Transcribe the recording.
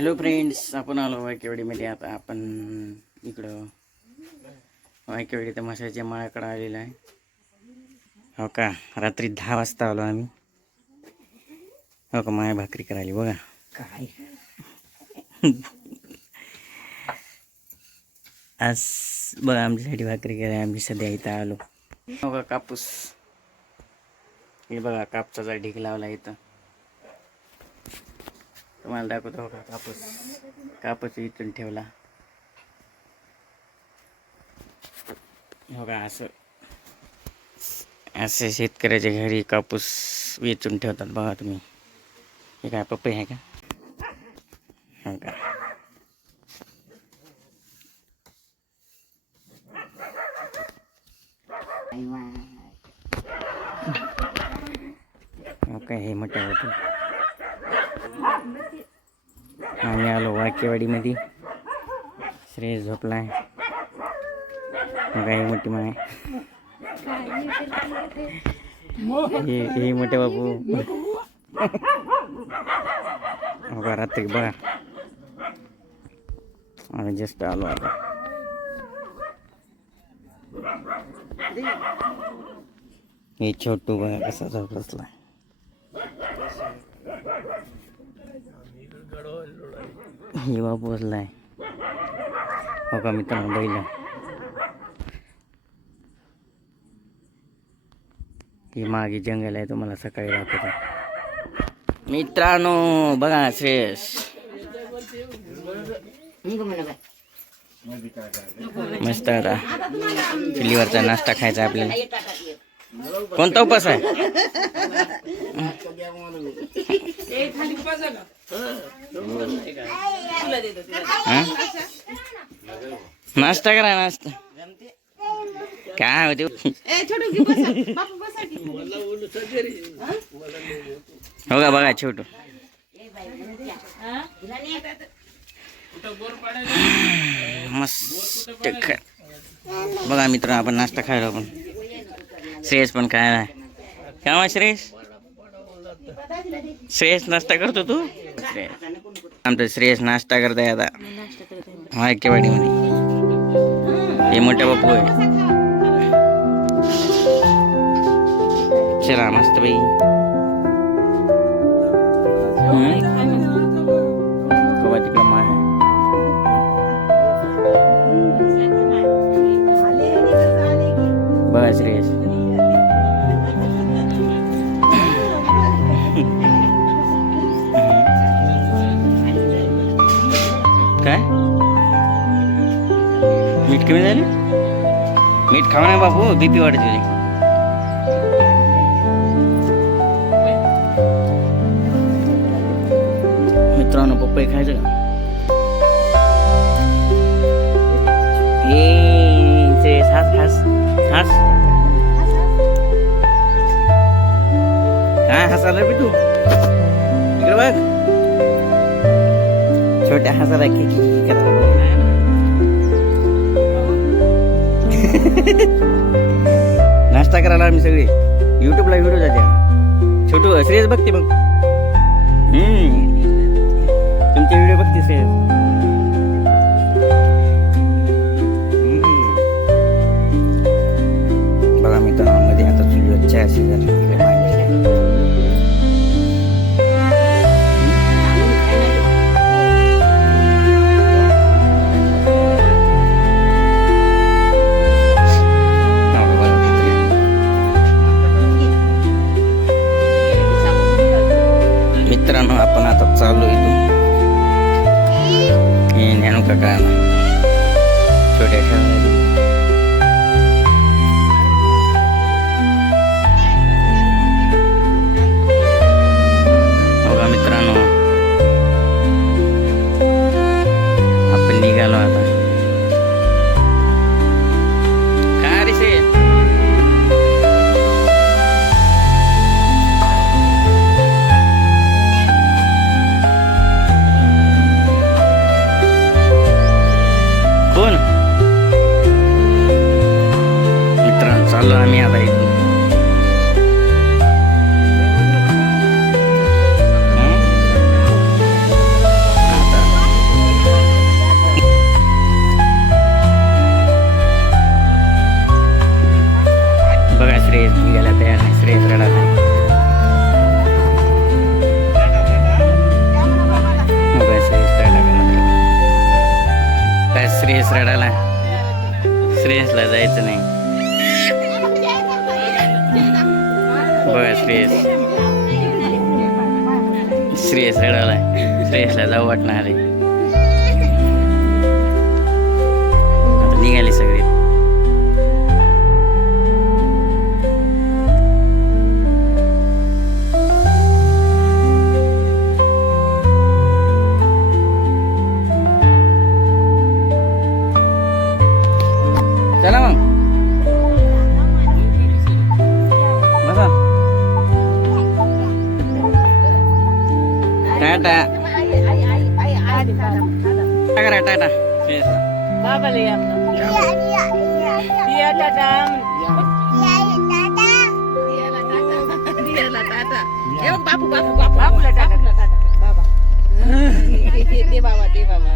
Hello friends, आपण आलो वायकेवाडीमध्ये. आता आपण इकडं वायकेवाडी तर मशाच्या माळ्याकडे आलेला आहे. हो का, रात्री 10 वाजता आलो आम्ही. हो का, माया भाकरी करायला बघा काय. आज बघा आमच्यासाठी भाकरी करायला आम्ही सध्या इथं आलो. हो का, कापूस हे बघा, कापसाचा ढीग लावला इथं. तुम्हाला दाखवतो. हो का, कापूस इथून ठेवला. हो का, असं शेतकऱ्याच्या घरी कापूस वेचून ठेवतात बघा तुम्ही. हे काय पपई आहे का? हो का, ओके. हे मोठं होतं. आम्ही आलो वाकेवाडीमध्ये. श्रेयस झोपलाय. काही मोठी माय, हे मोठे बाबू. हो का, रात्री बघा आम्ही जस्ट आलो आता. हे छोटू बघा कसा जात बसलाय. हे बाबू बसलाय. हो का मित्रांनो, बैल. ही मागे जंगल आहे, तुम्हाला सकाळी दाखवतो मित्रांनो. बघा श्रेयस मस्त. आता चुलीवरचा नाश्ता खायचा आपल्याला. कोणता उपास आहे? नाश्ता करा, नाश्ता काय होते. हो का, बघा छोटू मस्त. बघा मित्र, आपण नाश्ता खायला. आपण श्रेयस पण काय नाही का श्रेयस नाश्ता करतो तू. आमचं श्रेयस नाश्ता करताय आता वायकेवाडीमध्ये. हे मोठ्या बापू आहे. चला मस्त बाई. तिकडं माय आहे. बघा श्रेयस. काय मीठ कमी झाले? मीठ खाऊ नये बापू, बीपी वाढते. मित्रांनो, पपई खायचं का? हास काय हसायला बी तू? इकडे बघ, छोट्या हसायला नाश्ता करायला आम्ही सगळे. युट्यूबला व्हिडिओ जाते. छोटू श्रेयस बघते मग. तुमचे व्हिडिओ बघते श्रेयस. बघा मित्रांमध्ये आता चुलीवर चहा शिजत. मित्रांनो, आपण आता चालू इथून. हे ज्ञानू काका छोट्या खेळायला. बघा मित्रांनो, आपण निघालो आता. काय रे से कोण श्रेयस रडाला. श्रेयसला जायचं नाही. बघा श्रेयस रडालाय. श्रेयसला जाऊ वाटणार आहे. आता निघाली सगळी. चला मग बसा. टाटा करा टाटा. बापू बापू बापूला टाटा बाबा. दे बाबा दे बाबा.